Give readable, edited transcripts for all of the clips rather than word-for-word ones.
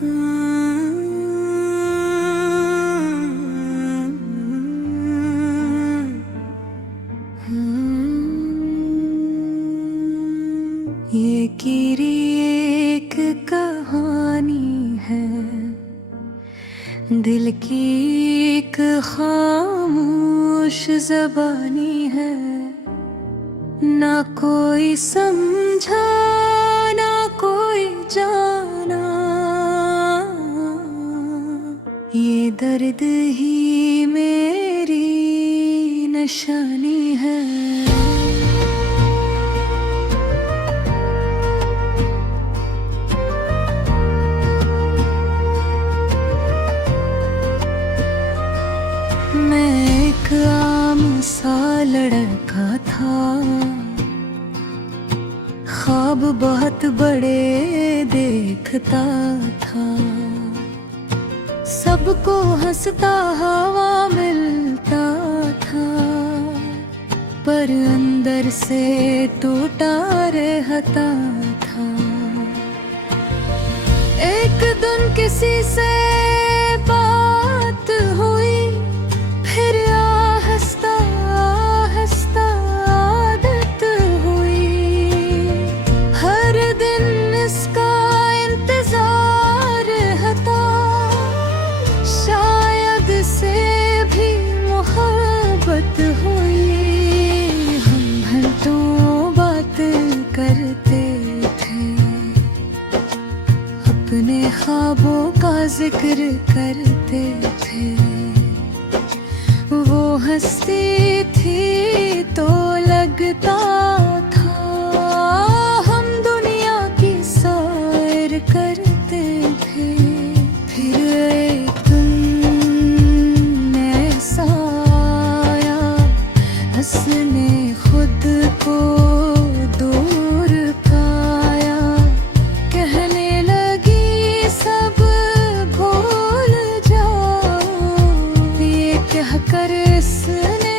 ये कीरी एक कहानी है, दिल की एक खामोश ज़बानी है। ना कोई समझा ना कोई जाना, ये दर्द ही मेरी निशानी है। मैं एक आम सा लड़का था, ख्वाब बहुत बड़े देखता था। सबको हंसता हवा मिलता था, पर अंदर से टूटा रहता था। एक दिन किसी से बात हुई, फिर आहिस्ता आहिस्ता आदत हुई। हर दिन इसका इंतजार रहता, शायद से भी मोहब्बत हुई। हम घंटों बात करते थे, अपने ख्वाबों का जिक्र करते थे। वो हंसती थी तो लगता था हम दुनिया की सैर करते थे। फिर एक दिन ऐसा आया, हंसने खुद को दूर पाया। कहने लगी सब भूल जाओ, ये कहकर इसने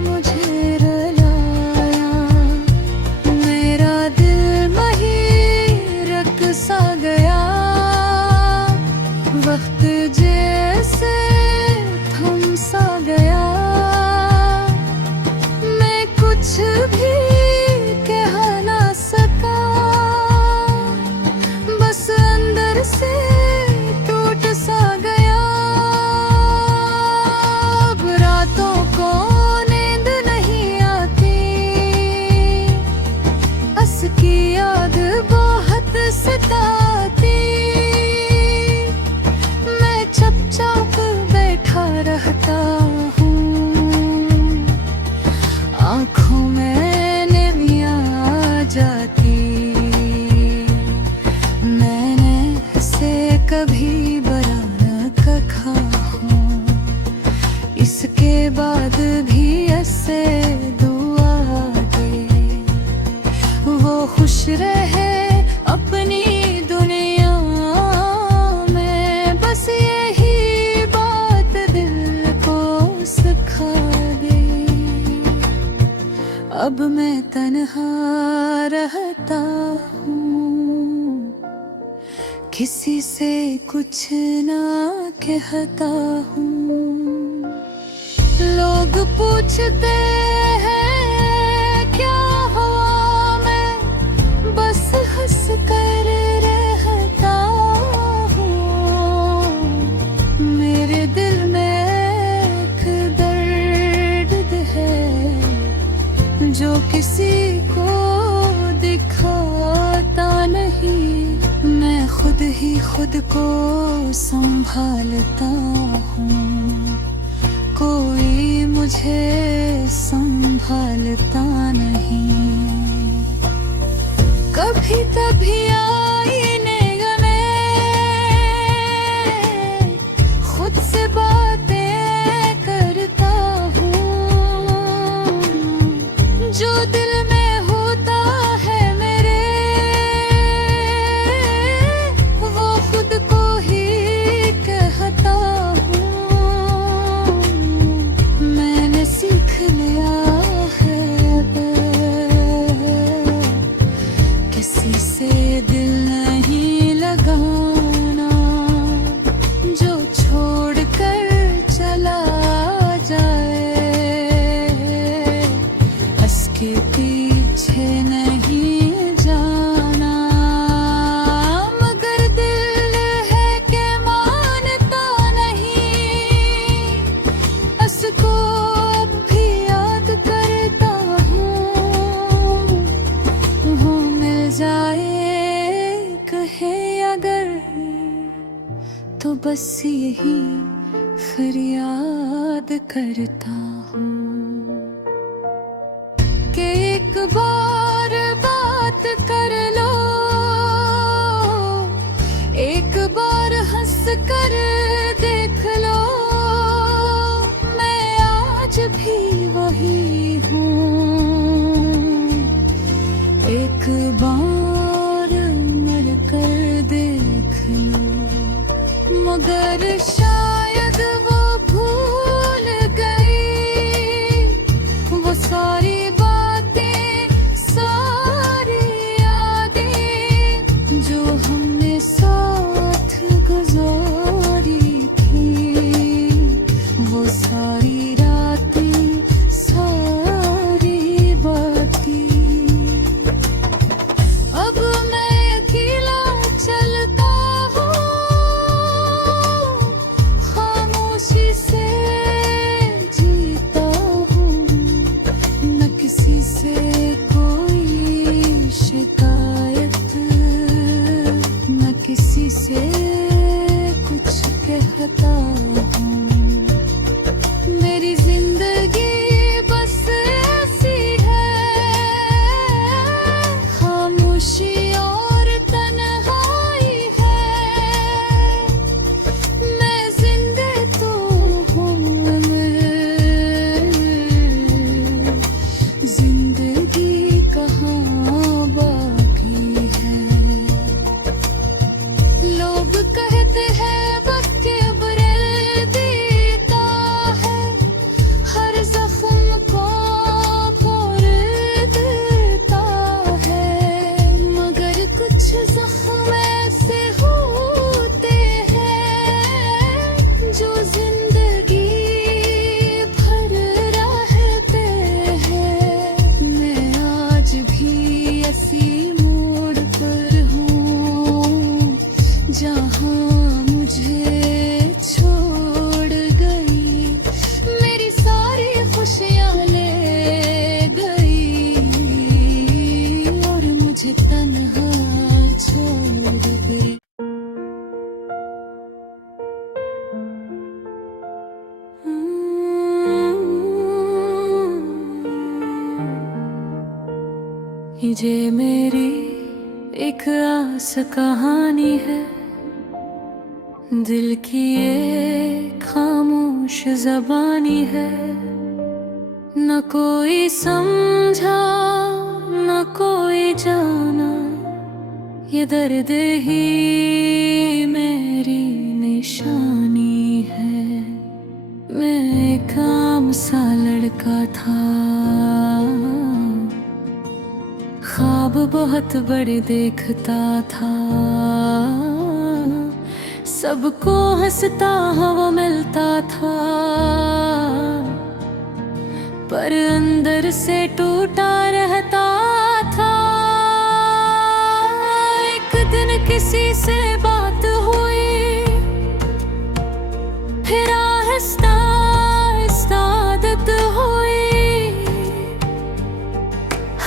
मुझे रुलाया। मेरा दिल महिरक सा गया, वक्त जैसे थम सा गया। मैं कुछ भी कह ना सका, बस अंदर से टूट सा गया। अब रातों को नींद नहीं आती, अस की याद बहुत सताती। मैं चुपचाप बैठा रहता हूँ, आँखों में नमियाँ आ जाती। मैंने इसे कभी बराना कहा हूँ, इसके बाद भी ऐसे दुआ दे। वो खुश रहे अपनी दुनिया में, बस यही बात दिल को सिखा दे। अब मैं तन्हा रहता हूँ, किसी से कुछ ना कहता हूँ। लोग पूछते हैं क्या हुआ, मैं बस हंस कर रहता हूँ। मेरे दिल में एक दर्द है, जो किसी को दिखाता नहीं। मैं खुद ही खुद को संभालता हूँ, कोई मुझे संभालता नहीं। कभी कभी आईने में खुद से बातें करता हूँ, जो दिल में होता है मेरे, वो खुद को ही कहता हूँ। मैंने सीख लिया है किसी से दिल है अगर तो बस यही फरियाद करता हूँ कि एक बार बात कर लो, एक बार हंस कर देख लो, मैं आज भी वही हूँ। एक बार मर कर देख लो, मगर शायद वो भूल गई वो सारी बातें, सारी यादें जो हमने साथ गुजारी थी, वो सारी रातें, सारी बातें। अब मैं अकेला चलता हूँ, खामोशी से जीता हूँ, न किसी से कोई शिकायत, न किसी से कुछ कहता हूँ। मेरी जिंदगी बस ऐसी है, खामोशी और तन्हाई है। मैं जिंदे तो हूँ मगर जिंदगी कहाँ बाकी है। लोग कहते हैं वक्त अब्रेल देता है, हर जख्म को खोल देता है, मगर कुछ जख्म ऐसे होते हैं जो जिंदगी भर रहते हैं। मैं आज भी ऐसी मोड़ पर हूँ जहाँ मुझे छोड़ गई, मेरी सारी खुशियाँ ले गई और मुझे तन्हा छोड़ गई। ये मेरी एक आस कहानी है, दिल की ये खामोश ज़बानी है। न कोई समझा न कोई जाना, ये दर्द ही मेरी निशानी है। मैं एक आम सा लड़का था, ख्वाब बहुत बड़े देखता था, सबको हंसता हवा मिलता था, पर अंदर से टूटा रहता था। एक दिन किसी से बात हुई, फिर आहिस्ता आहिस्ता आदत हुई,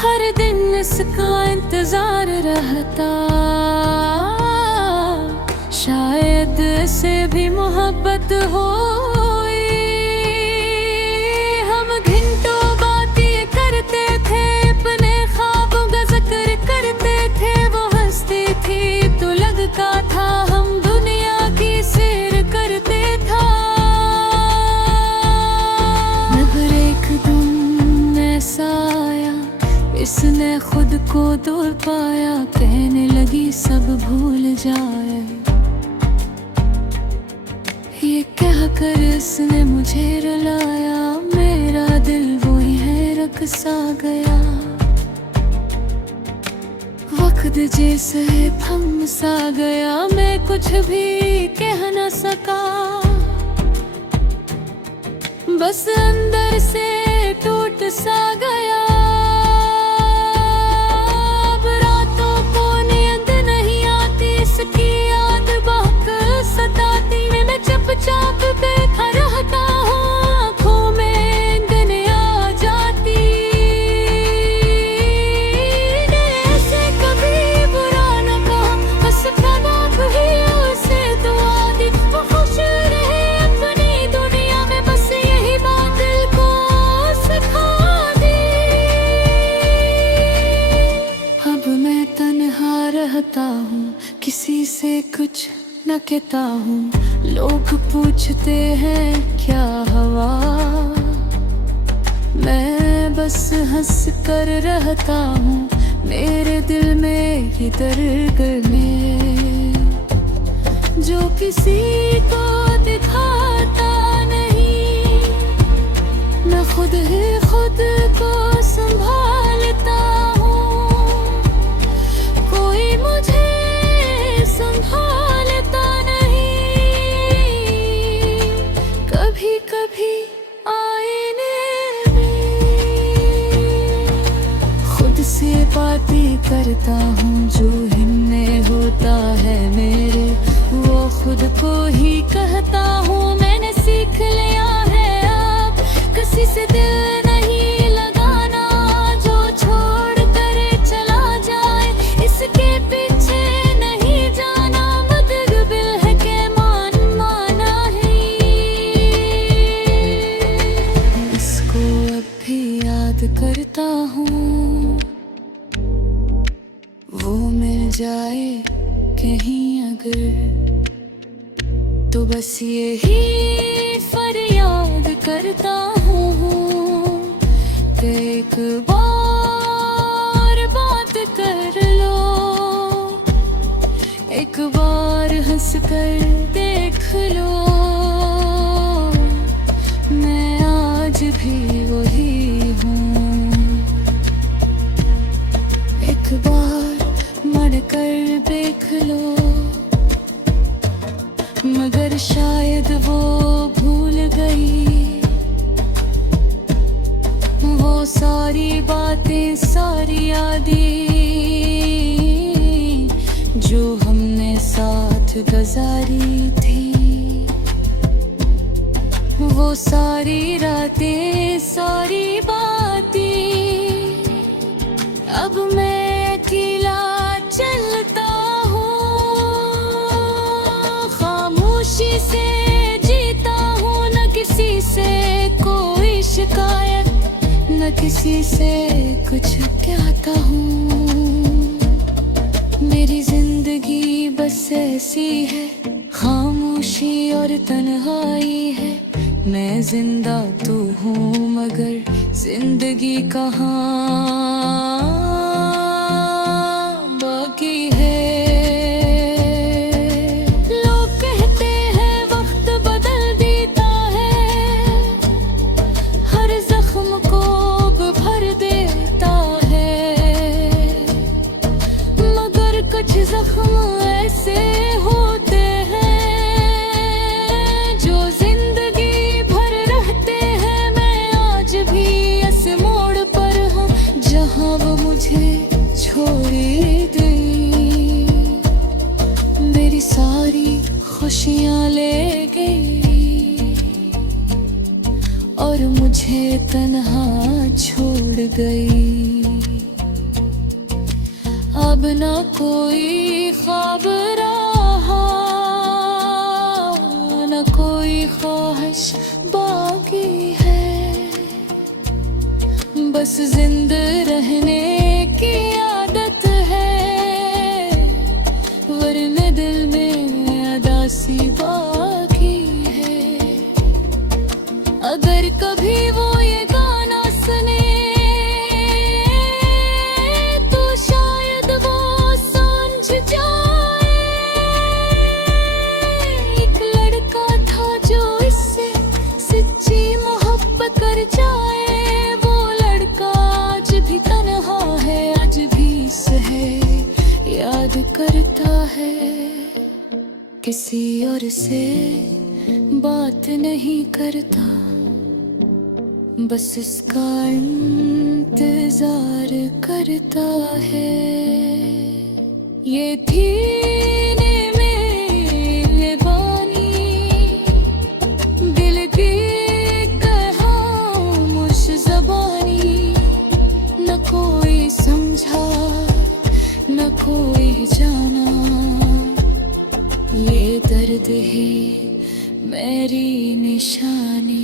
हर दिन इसका इंतजार रहता, शायद से भी मोहब्बत हुई। हम घंटों बातें करते थे, अपने ख्वाबों का जिक्र करते थे, वो हंसती थी तो लगता था हम दुनिया की सैर करते था। मगर एक दिन ऐसा आया, इसने खुद को दूर पाया, कहने लगी सब भूल जाए। ये कहकर इसने मुझे रुलाया, मेरा दिल वही है रक़्सा गया। वक्त जैसे थम सा गया, मैं कुछ भी कह न सका, बस अंदर से टूट सा गया। अब रातों को नींद नहीं आती, इसकी याद बहुत सताती, मैं चुपचाप बैठा रहता हूँ, आँखों में दिन आ जाती। ऐसे कभी बुरा न कहा, बस से कुछ न कहता हूँ, लोग पूछते हैं क्या हवा, मैं बस हंस कर रहता हूँ मेरे दिल में ही दर्द में, जो किसी को दिखाता नहीं, मैं खुद ही खुद को संभालता हूँ, कोई मुझे संभालता नहीं। कभी कभी आईने में खुद से बातें करता हूँ, जो हिम्मे होता है मेरे वो खुद को ही कहता हूँ। मैंने सीख लिया है अब किसी से दिल नहीं लगाना, जो छोड़ कर चला जाए इसके पीछे नहीं जाना, मुतकबिल है के माना है, इसको अब भी याद करता हूँ, वो मिल जाए कहीं अगर तो बस यही फरियाद करता हूँ कि एक बार बात कर लो, एक बार हंस कर देख लो, मैं आज भी वही हूँ, एक बार मन कर देख लो, मगर शायद वो भूल गई वो सारी बातें, सारी यादें जो हमने साथ गुजारी थी, वो सारी रातें, सारी बातें, अब मैं अकेला चलता से जीता हूँ, न किसी से कोई शिकायत, न किसी से कुछ कहता हूँ, मेरी जिंदगी बस ऐसी है, खामोशी और तन्हाई है, मैं जिंदा तो हूँ मगर जिंदगी कहाँ बाकी है। जख्म ऐसे होते हैं जो जिंदगी भर रहते हैं, मैं आज भी इस मोड़ पर हूँ जहाँ वो मुझे छोड़ गई, मेरी सारी खुशियाँ ले गई और मुझे तन्हा छोड़ गई। अब ना कोई ख्वाब रहा, ना कोई ख्वाहिश बाकी है, बस जिंदा रहने की आदत है, वरना दिल में उदासी बाकी है। अगर कभी वो ये गाना सुने कर जाए, वो लड़का आज भी तन्हा है, आज भी सहे याद करता है, किसी और से बात नहीं करता, बस इसका इंतजार करता है। ये थी न कोई जाना, ये दर्द है मेरी निशानी।